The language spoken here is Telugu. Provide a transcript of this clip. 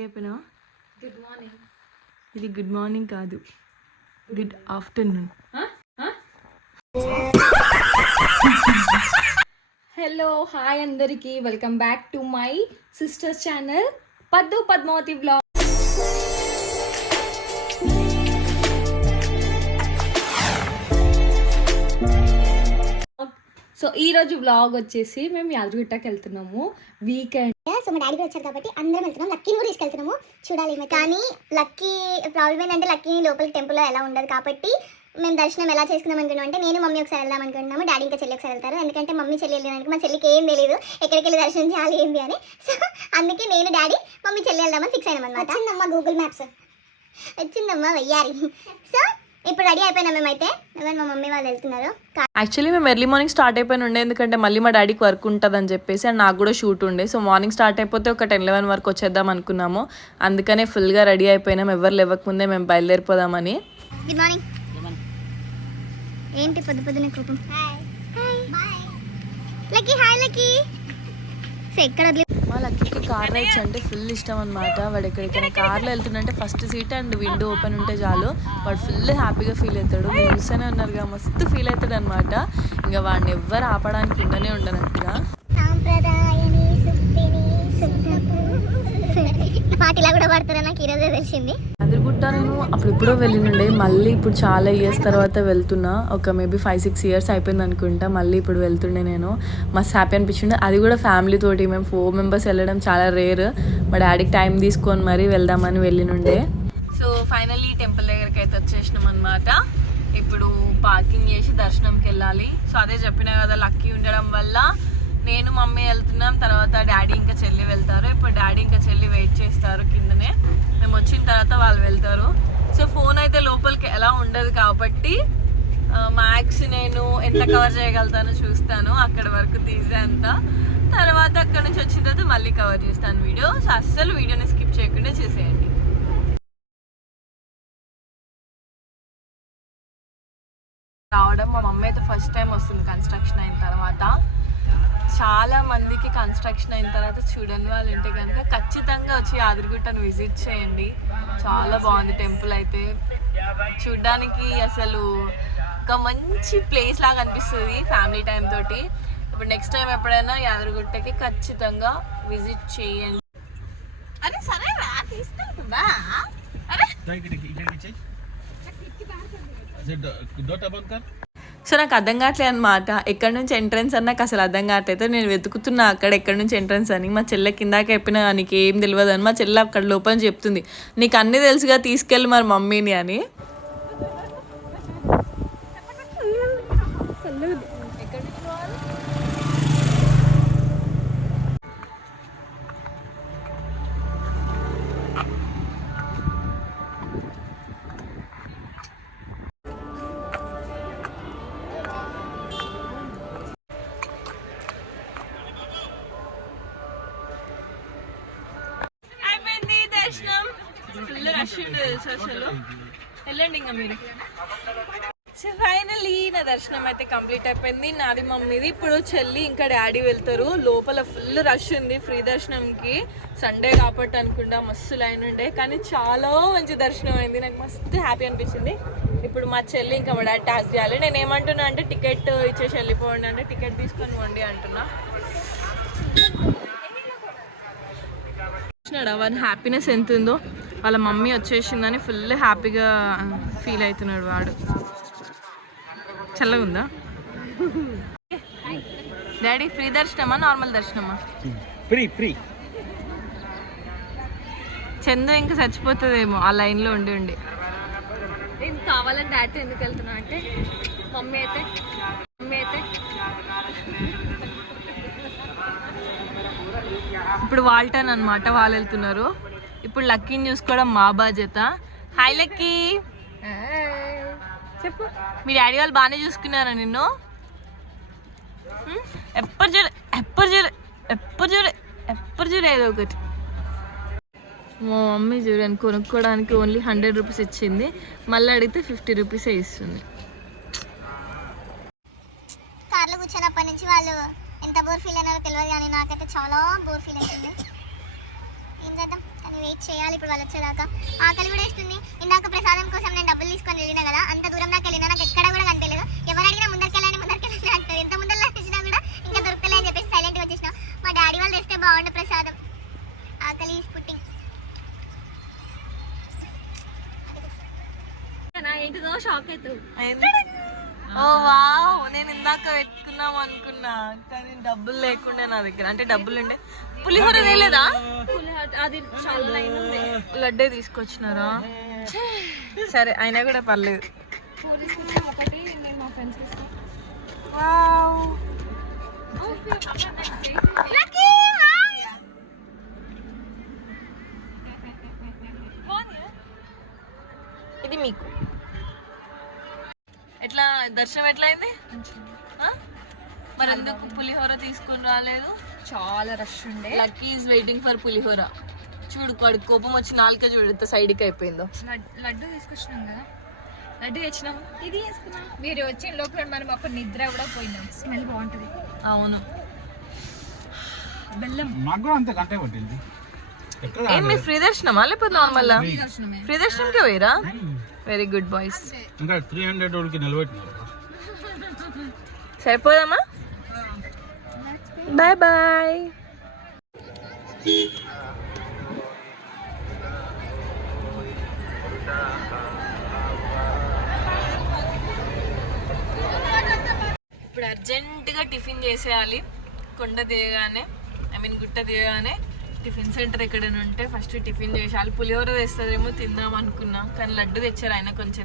చెప్పినా గుడ్ మార్నింగ్. ఇది గుడ్ మార్నింగ్ కాదు, గుడ్ ఆఫ్టర్నూన్. హలో, హాయ్ అందరికీ, welcome back to my sisters channel పద్దు పద్మావతి వ్లాగ్. సో ఈరోజు వ్లాగ్ వచ్చేసి మేము యాదగిరిగుట్టకి వెళ్తున్నాము వీకెండ్. సో మా డాడీ కూడా వచ్చారు కాబట్టి అందరం వెళ్తున్నాం. లక్కీని కూడా తీసుకెళ్తున్నాము, చూడాలి. కానీ లక్కీ ప్రాబ్లం ఏంటంటే లక్కీ లోపల టెంపుల్లో ఎలా ఉండదు కాబట్టి మేము దర్శనం ఎలా చేసుకుందాం అనుకున్నాం అంటే నేను మమ్మీ ఒకసారి వెళ్దాం అనుకుంటున్నాము, డాడీ ఇంకా చెల్లి ఒకసారి వెళ్తారు. ఎందుకంటే మమ్మీ చెల్లి వెళ్ళడానికి మా చెల్లికి ఏం తెలియదు ఎక్కడికి వెళ్ళి దర్శనం చేయాలి ఏంటి అని. సో అందుకే నేను డాడీ మమ్మీ చెల్లి వెళ్దామని ఫిక్స్ అయినాం అనమాట. వచ్చిందమ్మా గూగుల్ మ్యాప్స్, వచ్చిందమ్మా వెయ్యారి. సో ఇప్పుడు రెడీ అయిపోయినా మేమైతే, మా మమ్మీ వాళ్ళు వెళ్తున్నారు. యాక్చువల్లీ మేము ఎర్లీ మార్నింగ్ స్టార్ట్ అయిపోయిన ఉండే, ఎందుకంటే మళ్ళీ మా డాడీకి వర్క్ ఉంటుంది అని చెప్పేసి, అండ్ నాకు కూడా షూట్ ఉండే. సో మార్నింగ్ స్టార్ట్ అయిపోతే ఒక 10-11 వరకు వచ్చేద్దాం అనుకున్నాము. అందుకనే ఫుల్గా రెడీ అయిపోయినాం, ఎవరు లేవకముందే మేము బయలుదేరిపోదామని. Good morning. ఏంటి పొద్దు పొద్దునే కోపం? Lucky hi lucky. సో ఎక్కడ మా లక్కీకి కార్ రైడ్స్ అంటే ఫుల్ ఇష్టం అనమాట. వాడు ఎక్కడికైనా కార్లో వెళ్తుందంటే first seat and window open ఉంటే చాలు వాడు ఫుల్ హ్యాపీగా ఫీల్ అవుతాడు. మీరు చూస్తూనే ఉన్నారుగా, మస్తు ఫీల్ అవుతాడు అనమాట. ఇంకా వాడిని ఎవ్వరు ఆపడానికి ఉండనే ఉండనట్టుగా. పాటిలా కూడా పడతారా నాకు ఈరోజే తెలిసింది. యాదగిరిగుట్ట నేను అప్పుడెప్పుడో వెళ్ళినుండే, మళ్ళీ ఇప్పుడు చాలా ఇయర్స్ తర్వాత వెళ్తున్నా. ఒక మేబీ 5-6 ఇయర్స్ అయిపోయింది అనుకుంటా. మళ్ళీ ఇప్పుడు వెళ్తుండే నేను, మస్తు హ్యాపీ అనిపించింది. అది కూడా ఫ్యామిలీ తోటి. మేము 4 మెంబర్స్ వెళ్ళడం చాలా రేర్. మా డాడీకి టైం తీసుకొని మరీ వెళ్దామని వెళ్ళినుండే. సో ఫైనల్లీ టెంపుల్ దగ్గరికి అయితే వచ్చేసినాం అనమాట. ఇప్పుడు పార్కింగ్ చేసి దర్శనంకి వెళ్ళాలి. సో అదే చెప్పినా కదా, లక్కీ ఉండడం వల్ల నేను మమ్మీ వెళ్తున్నాం, తర్వాత డాడీ ఇంకా చెల్లి వెళ్తారు. ఇప్పుడు డాడీ ఇంకా చెల్లి వెయిట్ చేస్తారు కిందనే, మేము వచ్చిన తర్వాత వాళ్ళు వెళ్తారు. సో ఫోన్ అయితే లోపలికి ఎలా ఉండదు కాబట్టి మ్యాక్స్ నేను ఎంత కవర్ చేయగలుగుతానో చూస్తాను, అక్కడ వరకు తీసేంత. తర్వాత అక్కడ నుంచి వచ్చిన తర్వాత మళ్ళీ కవర్ చేస్తాను వీడియో. సో అస్సలు వీడియోని స్కిప్ చేయకుండా చేసేయండి. రావడం మా మమ్మీ అయితే ఫస్ట్ టైం వస్తుంది కన్స్ట్రక్షన్ అయిన తర్వాత. చాలా మందికి కన్స్ట్రక్షన్ అయిన తర్వాత చూడని వాళ్ళు ఉంటే కనుక ఖచ్చితంగా వచ్చి యాదగిరిగుట్టను విజిట్ చేయండి. చాలా బాగుంది టెంపుల్ అయితే, చూడ్డానికి అసలు ఒక మంచి ప్లేస్ లాగా అనిపిస్తుంది ఫ్యామిలీ టైం తోటి. ఇప్పుడు నెక్స్ట్ టైం ఎప్పుడైనా యాదగిరిగుట్టకి ఖచ్చితంగా విజిట్ చేయండి. అరే సరే తీసుకుంటుందా? సో నాకు అర్థం కావట్లేదు అనమాట, ఎక్కడి నుంచి ఎంట్రన్స్ అని నాకు అసలు అర్థం కావట్లేదు. నేను వెతుకుతున్నా అక్కడ ఎక్కడి నుంచి ఎంట్రన్స్ అని. మా చెల్లె కిందాక చెప్పినా నీకు ఏం తెలియదు అని. మా చెల్లె అక్కడ లోపల చెప్తుంది, నీకు అన్నీ తెలుసుగా తీసుకెళ్ళి మరి మమ్మీని అని. ఫుల్ రష్ ఉండదు తెలుసు అసలు. వెళ్ళండి ఇంకా మీరు. సో ఫైనల్లీ నా దర్శనం అయితే కంప్లీట్ అయిపోయింది, నాది మమ్మీది. ఇప్పుడు చెల్లి ఇంకా డాడీ వెళ్తారు. లోపల ఫుల్ రష్ ఉంది ఫ్రీ దర్శనంకి, సండే కాబట్టి అనుకుంటా మస్తు లైన్ ఉండే. కానీ చాలా మంచి దర్శనం అయింది, నాకు మస్తు హ్యాపీ అనిపించింది. ఇప్పుడు మా చెల్లి ఇంకా మా డాడీ టాస్క్ చేయాలి. నేను ఏమంటున్నా అంటే టికెట్ ఇచ్చేసి వెళ్ళిపోండి అంటే, టికెట్ తీసుకొని పోండి అంటున్నా. వాడి హ్యాపీనెస్ ఎంత ఉందో, వాళ్ళ మమ్మీ వచ్చేసిందని ఫుల్ హ్యాపీగా ఫీల్ అవుతున్నాడు వాడు. చల్లగా ఉందా డాడీ? ఫ్రీ దర్శనమా నార్మల్ దర్శనమా? ఫ్రీ. చందు ఇంకా చచ్చిపోతుందేమో ఆ లైన్లో ఉండి ఉండి. నేను కావాలని డాడీతో ఎందుకు వెళ్తున్నా అంటే, మమ్మీ అయితే ఇప్పుడు వాల్టన్ అనమాట, వాళ్ళు వెళ్తున్నారు. ఇప్పుడు లక్కీని చూసుకోవడం మా బాధ్యత. హాయ్ లక్కీ, చెప్పు. మీ డాడీ వాళ్ళు బాగానే చూసుకున్నారా నిన్ను? ఎప్పుడు చూడ ఏదో ఒకటి. మా మమ్మీ చూడండి, కొనుక్కోవడానికి ఓన్లీ 100 రూపీస్ ఇచ్చింది, మళ్ళీ అడిగితే 50 రూపీసే ఇస్తుంది. కార్లో కూర్చున్నప్పటి నుంచి వాళ్ళు ఎంత బోర్ ఫీల్ అయినారో తెలియదు, కానీ నాకైతే చాలా బోర్ ఫీల్ అవుతుంది. ఏం చేద్దాం, కానీ వెయిట్ చేయాలి ఇప్పుడు వాళ్ళు వచ్చేదాకా. ఆకలి కూడా ఇస్తుంది. ఇందాక ప్రసాదం కోసం నేను డబ్బులు తీసుకొని వెళ్ళినా కదా, అంత దూరం దాకా వెళ్ళినా నాకు ఎక్కడ కూడా కనిపించలేదు. ఎవరు అడిగినా ముందరికెళ్ళండి అంటారు. ఎంత ముందరలా తెచ్చినా కూడా ఇంకా దొరకలే అని చెప్పేసి సైలెంట్గా వచ్చేసిన. మా డాడీ వాళ్ళు తెస్తే బాగుండే ప్రసాదం. ఆకలి పుట్టింగ్. ఏంటిదో షాక్ అవుతావు. ఓ వావ్, నేను ఇందాక పెట్టుకుందాం అనుకున్నా కానీ డబ్బులు లేకుండే నా దగ్గర. అంటే డబ్బులు ఉండే. పులిహోర తేలేదా? అది చాలా లైన్ ఉంది. లడ్డే తీసుకొచ్చినారా? సరే అయినా కూడా పర్లేదు. ఒకటి నేను మా ఫ్రెండ్స్ ఇస్తాను. వావ్, ఇది మీకు. ఎట్లా దర్శనం ఎట్లా అయింది? మరి ఎందుకు పులిహోర తీసుకుని రాలేదు? చాలా రష్ ఉండే. లక్కీ ఈజ్ వెయిటింగ్ ఫర్ పులిహోర. చూడు వాడికి కోపం వచ్చి నాలుక చూడు సైడ్కి అయిపోయిందో. లడ్డు తీసుకొచ్చినాం కదా, లడ్డు తెచ్చినాం, ఇది వేసుకున్నాం. మీరు వచ్చిన లోపల మనం ఒక నిద్ర కూడా పోయినాం. స్మెల్ బాగుంటుంది. అవును. బెల్లం నాకు కూడా అంతే గంటే పట్టింది. ఏం మీ ఫ్రీ దర్శనమా లేకపోతే నార్మల్? ఫ్రీ దర్శనంకే పోయిరా? Very good boys. ఇంకా 300 వాళ్ళకి నిలబెట్టినారు. సరిపోదామా? Bye bye. ఇప్పుడు అర్జెంటుగా టిఫిన్ చేసేయాలి. కొండ దిగగానే, గుట్ట దిగగానే టిఫిన్ సెంటర్ ఎక్కడైనా ఉంటే ఫస్ట్ టిఫిన్ చేసేయాలి. పులిహోర తెస్తుందేమో తిందాం అనుకున్నా కానీ లడ్డు తెచ్చారు ఆయన కొంచెం